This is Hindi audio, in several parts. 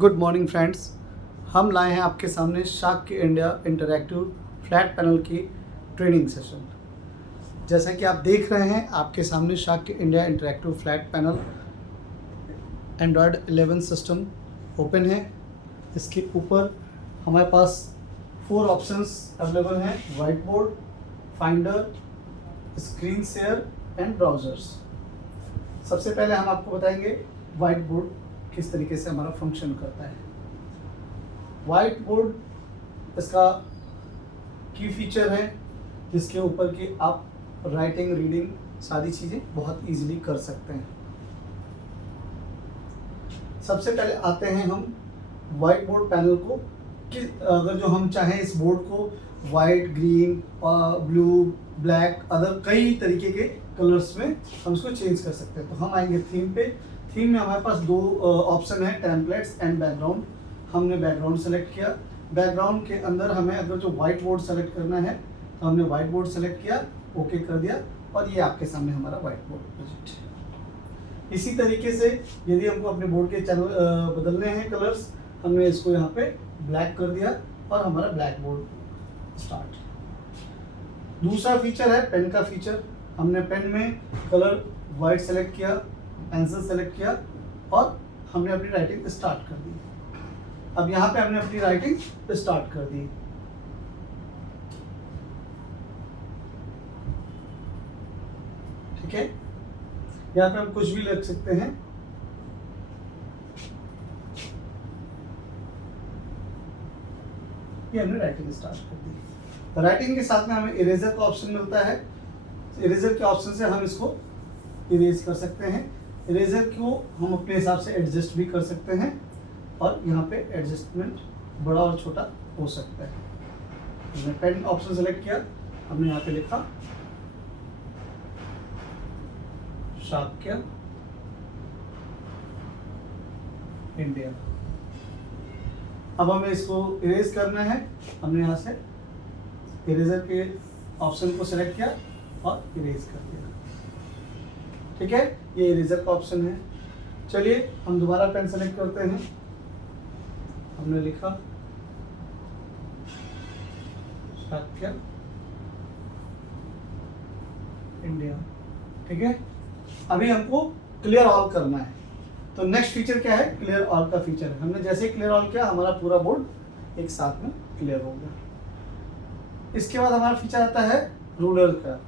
Good morning friends. हम लाए हैं आपके सामने Shakya India interactive flat panel की ट्रेनिंग सेशन। जैसा कि आप देख रहे हैं आपके सामने Shakya India interactive flat panel Android 11 system open है। इसके ऊपर हमारे पास 4 ऑप्शंस अवेलेबल हैं: white board, finder, screen share and browsers. सबसे पहले हम आपको बताएंगे वाइट बोर्ड किस तरीके से हमारा फंक्शन करता है। वाइट बोर्ड इसका की फीचर है जिसके ऊपर कि आप राइटिंग, रीडिंग सारी चीज़ें बहुत इजीली कर सकते हैं। सबसे पहले आते हैं हम वाइट बोर्ड पैनल को कि अगर जो हम चाहें इस बोर्ड को white, green, blue, black, other कई तरीके के कलर्स में हम इसको चेंज कर सकते हैं। तो हम आएंगे थीम पे। थीम में हमारे पास 2 ऑप्शन है, टेम्पलेट्स एंड बैकग्राउंड। हमने बैकग्राउंड सेलेक्ट किया। बैकग्राउंड के अंदर हमें अगर जो वाइट बोर्ड सेलेक्ट करना है तो हमने वाइट बोर्ड सेलेक्ट किया, ओके कर दिया और ये आपके सामने हमारा वाइट बोर्ड प्रोजेक्ट है। इसी तरीके से यदि हमको अपने बोर्ड के चैनल बदलने हैं कलर्स, हमने इसको यहाँ पे ब्लैक कर दिया और हमारा ब्लैक बोर्ड स्टार्ट। दूसरा फीचर है पेन का फीचर। हमने पेन में कलर वाइट सेलेक्ट किया, पेंसिल सेलेक्ट किया और हमने अपनी राइटिंग स्टार्ट कर दी। अब यहाँ पे हमने अपनी राइटिंग स्टार्ट कर दी। ठीक है, यहाँ पे हम कुछ भी लिख सकते हैं। ये हमने राइटिंग स्टार्ट कर दी। राइटिंग के साथ में हमें इरेजर का ऑप्शन मिलता है। इरेजर के ऑप्शन से हम इसको इरेज कर सकते हैं। इरेजर को हम अपने हिसाब से एडजस्ट भी कर सकते हैं और यहाँ पे एडजस्टमेंट बड़ा और छोटा हो सकता है। हमने पेन ऑप्शन सेलेक्ट किया, हमने यहाँ पे लिखा शाक्य इंडिया। अब हमें इसको इरेज करना है। हमने यहाँ से इरेजर के ऑप्शन को सेलेक्ट किया और इरेज कर दिया। ठीक है, ये इरेजर का ऑप्शन है। चलिए हम दोबारा पेन सेलेक्ट करते हैं। हमने लिखा शाक्य इंडिया। ठीक है, अभी हमको क्लियर ऑल करना है। तो नेक्स्ट फीचर क्या है? क्लियर ऑल का फीचर है। हमने जैसे क्लियर ऑल किया हमारा पूरा बोर्ड एक साथ में क्लियर हो गया। इसके बाद हमारा फीचर आता है रूलर का।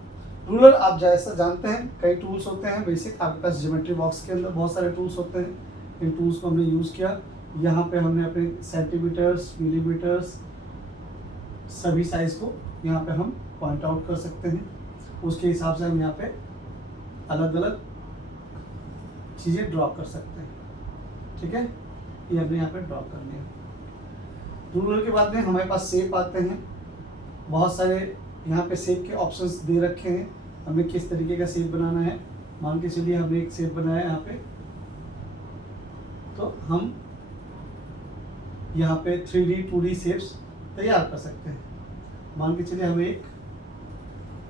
रूलर आप जैसा जानते हैं कई टूल्स होते हैं बेसिक। आपके पास ज्योमेट्री बॉक्स के अंदर बहुत सारे टूल्स होते हैं। इन टूल्स को हमने यूज़ किया। यहाँ पे हमने अपने सेंटीमीटर्स, मिलीमीटर्स सभी साइज को यहाँ पे हम पॉइंट आउट कर सकते हैं। उसके हिसाब से हम यहाँ पे अलग अलग चीज़ें ड्रॉ कर सकते हैं। ठीक है, ये हमने यहाँ पे ड्रॉ करने हैं। रूलर के बाद में हमारे पास शेप आते हैं। बहुत सारे यहाँ पे शेप के ऑप्शंस दे रखे हैं। हमें किस तरीके का शेप बनाना है। मान के चलिए हमने एक शेप बनाया यहाँ पे, तो हम यहाँ पे 3D 2D शेप्स तैयार कर सकते हैं। मान के चलिए हमें एक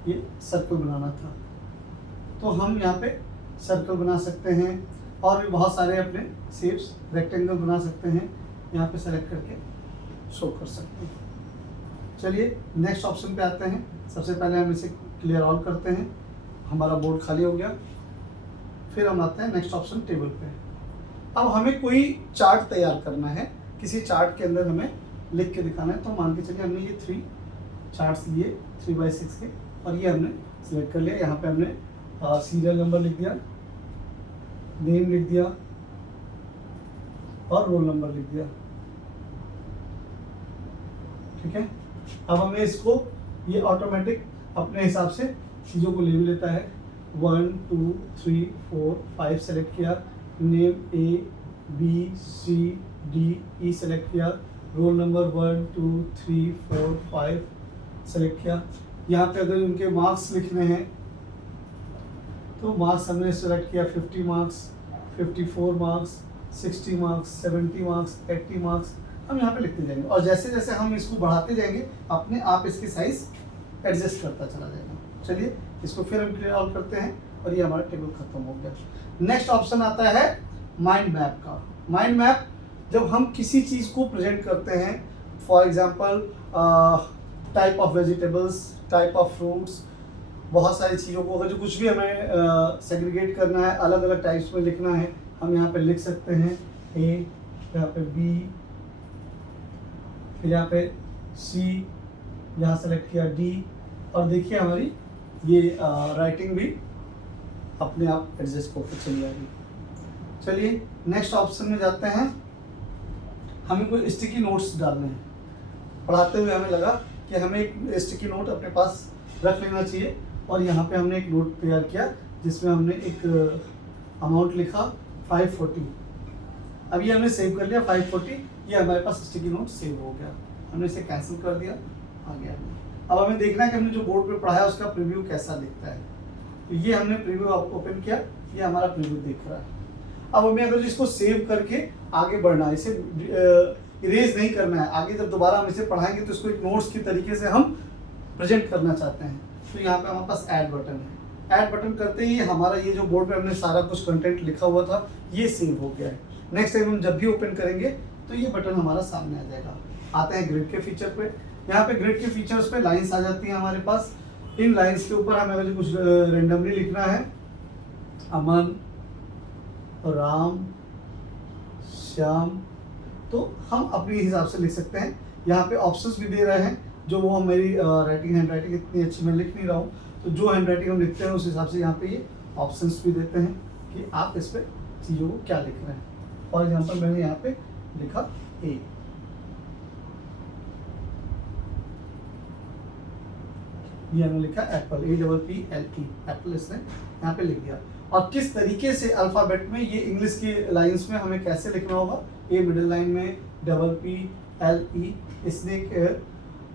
ये सर्कल बनाना था, तो हम यहाँ पे सर्कल बना सकते हैं और भी बहुत सारे अपने शेप्स, रेक्टेंगल बना सकते हैं। यहाँ पे सेलेक्ट करके शो कर सकते हैं। चलिए नेक्स्ट ऑप्शन पे आते हैं। सबसे पहले हम इसे क्लियर ऑल करते हैं। हमारा बोर्ड खाली हो गया। फिर हम आते हैं नेक्स्ट ऑप्शन टेबल पे। अब हमें कोई चार्ट तैयार करना है। किसी चार्ट के अंदर हमें लिख के दिखाना है। तो मान के चलिए हमने ये 3 चार्ट्स लिए 3x6 के और ये हमने सिलेक्ट कर लिया। यहाँ पे हमने सीरियल नंबर लिख दिया, नेम लिख दिया और रोल नंबर लिख दिया। ठीक है, अब हमें इसको ये ऑटोमेटिक अपने हिसाब से चीज़ों को ले भी लेता है। 1 2 3 4 5 सेलेक्ट किया, नेम ABCDE सेलेक्ट किया, रोल नंबर 1 2 3 4 5 सेलेक्ट किया। यहाँ पे अगर उनके मार्क्स लिखने हैं तो मार्क्स हमने सेलेक्ट किया 50 marks, 54 marks, 60 marks, 70 marks, 80 marks. हम यहाँ पे लिखते जाएंगे और जैसे जैसे हम इसको बढ़ाते जाएंगे अपने आप इसकी साइज एडजस्ट करता चला जाएगा। चलिए इसको फिर हम क्लियर ऑल करते हैं और ये हमारा टेबल खत्म हो गया। नेक्स्ट ऑप्शन आता है माइंड मैप का। माइंड मैप जब हम किसी चीज़ को प्रेजेंट करते हैं, for example type of vegetables, type of fruits, बहुत सारी चीज़ों को अगर जो कुछ भी हमें सेग्रीगेट करना है, अलग अलग टाइप्स में लिखना है, हम यहाँ पे लिख सकते हैं ए, यहाँ पे बी, फिर यहाँ पे सी, यहाँ सेलेक्ट किया डी, और देखिए हमारी ये राइटिंग भी अपने आप एडजस्ट होकर चली आ रही। चलिए नेक्स्ट ऑप्शन में जाते हैं। हमें कोई स्टिकी नोट्स डालने हैं। पढ़ाते हुए हमें लगा कि हमें एक स्टिकी नोट अपने पास रख लेना चाहिए, और यहाँ पे हमने एक नोट तैयार किया जिसमें हमने एक अमाउंट लिखा 540। अब ये हमने सेव कर लिया 540, ये हमारे पास स्टिकी नोट सेव हो गया। हमने इसे कैंसिल कर दिया, आ गया। अब हमें देखना है कि हमने जो बोर्ड पे पढ़ा है उसका प्रीव्यू कैसा दिखता है। तो ये हमने प्रीव्यू ओपन किया, ये हमारा प्रीव्यू दिख रहा है। अब हमें अगर इसको सेव करके आगे बढ़ना है, इसे इरेज नहीं करना है, आगे जब दोबारा हम इसे पढ़ाएंगे तो इसको एक नोट्स की तरीके से हम प्रेजेंट करना चाहते हैं, तो यहाँ पे हमारे पास ऐड बटन है। ऐड बटन करते ही हमारा ये जो बोर्ड पे हमने सारा कुछ कंटेंट लिखा हुआ था ये सेव हो गया है। नेक्स्ट टाइम हम जब भी ओपन करेंगे तो ये बटन हमारा सामने आ जाएगा। आते हैं ग्रिड के फीचर पे। यहाँ पे ग्रिड के फीचर्स पे लाइंस आ जाती हैं हमारे पास। इन लाइंस के ऊपर हमें अगर कुछ रेंडमली लिखना है, अमन, राम, श्याम, तो हम अपने हिसाब से लिख सकते हैं। यहाँ पे ऑप्शंस भी दे रहे हैं, जो वो मेरी राइटिंग हैंड राइटिंग इतनी अच्छी मैं लिख नहीं रहा हूँ, तो जो हैंड राइटिंग हम लिखते हैं उस हिसाब से यहाँ पे ये ऑप्शंस भी देते हैं कि आप इस पे चीज़ों को क्या लिख रहे हैं। फॉर एग्जाम्पल मैंने यहाँ पे लिखा ए, ये हमने लिखा एप्पल, APPLE, एप्पल इसने यहाँ पे लिख दिया। और किस तरीके से अल्फ़ाबेट में ये इंग्लिश के लाइंस में हमें कैसे लिखना होगा, ए मिडिल लाइन में, PPLE, इसने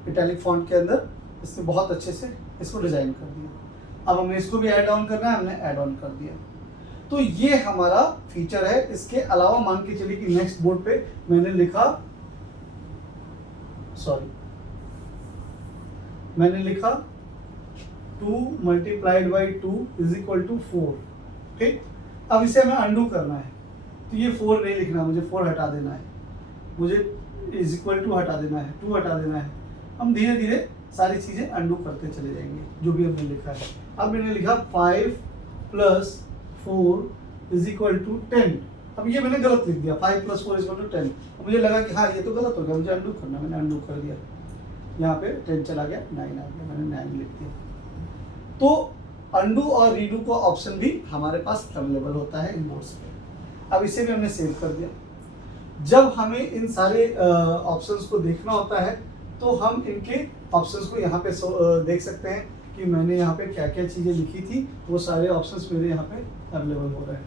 इटैलिक फॉन्ट के अंदर इसने बहुत अच्छे से इसको डिज़ाइन कर दिया। अब हमें इसको भी ऐड ऑन करना है, हमने ऐड ऑन कर दिया। तो ये हमारा फीचर है। इसके अलावा मान के चलिए कि नेक्स्ट बोर्ड पे मैंने लिखा, मैंने लिखा 2 × 2 = 4, ठीक। अब इसे हमें अंडू करना है, तो ये 4 नहीं लिखना, मुझे 4 हटा देना है, मुझे = हटा देना है, 2 हटा देना है। हम धीरे धीरे सारी चीज़ें अंडू करते चले जाएंगे जो भी हमने लिखा है। अब मैंने लिखा 5 + 4 = 10। अब ये मैंने गलत लिख दिया, 5 + 4 = 10। अब मुझे लगा कि हाँ ये तो गलत हो गया, मुझे अंडू करना, मैंने अंडू कर दिया। यहाँ पे 10 चला गया, 9 आ गया, मैंने 9 लिख दिया। तो अंडू और रीडू का ऑप्शन भी हमारे पास अवेलेबल होता है इन बोर्ड्स पे। अब इसे भी हमने सेव कर दिया। जब हमें इन सारे ऑप्शंस को देखना होता है तो हम इनके ऑप्शंस को यहाँ पे देख सकते हैं कि मैंने यहाँ पे क्या क्या चीज़ें लिखी थी, वो सारे ऑप्शंस मेरे यहाँ पे अवेलेबल हो रहे हैं,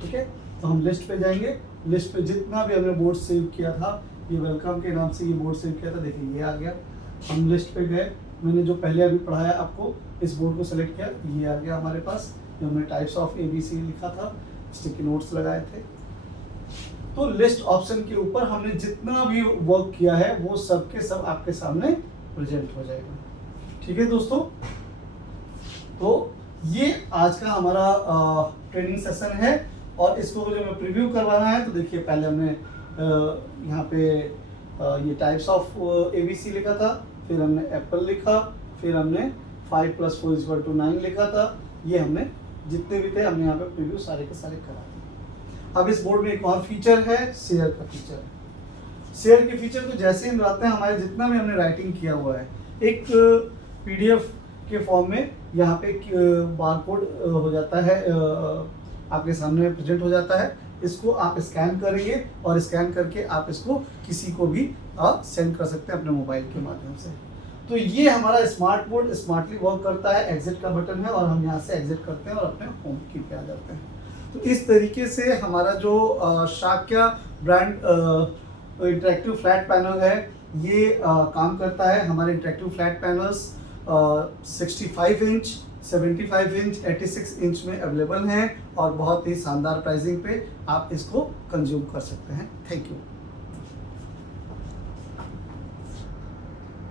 ठीक है। तो हम लिस्ट पे जाएंगे, लिस्ट पे जितना भी हमने बोर्ड सेव किया था, ये वेलकम के नाम से ये बोर्ड सेव किया था, देखिए ये आ गया। हम लिस्ट पे गए, मैंने जो पहले अभी पढ़ाया आपको, इस बोर्ड को सेलेक्ट किया, ये आ गया हमारे पास। जो हमने टाइप्स ऑफ ABC लिखा था, स्टिकी नोट्स लगाए थे। तो लिस्ट ऑप्शन के ऊपर हमने जितना भी वर्क किया है वो सब के सब आपके सामने प्रेजेंट हो जाएगा, ठीक है दोस्तों। तो ये आज का हमारा ट्रेनिंग सेशन है, और इसको जो मैं प्रीव्यू करवाना है तो देखिए पहले हमने यहाँ पे ये टाइप्स ऑफ ABC लिखा था, फिर हमने एप्पल लिखा, फिर हमने 5 + 4 = 9 लिखा था। ये हमने जितने भी थे हमने यहाँ पे प्रीव्यू सारे के सारे करा दिए। अब इस बोर्ड में एक और फीचर है, शेयर का फीचर। शेयर के फीचर को जैसे हम लाते हैं, हमारे जितना भी हमने राइटिंग किया हुआ है एक PDF के फॉर्म में यहाँ पे बारकोड हो जाता है, आपके सामने प्रेजेंट हो जाता है। इसको आप स्कैन करेंगे और स्कैन करके आप इसको किसी को भी सेंड कर सकते हैं अपने मोबाइल के माध्यम से। तो ये हमारा स्मार्ट बोर्ड स्मार्टली वर्क करता है। एग्जिट का बटन है और हम यहाँ से एग्जिट करते हैं और अपने होम की पे आ जाते हैं। तो इस तरीके से हमारा जो Shakya brand interactive flat panel है ये काम करता है। हमारे interactive flat panels 65 inch, 75 inch, 86 inch में अवेलेबल हैं और बहुत ही शानदार प्राइसिंग पे आप इसको कंज्यूम कर सकते हैं। Thank you.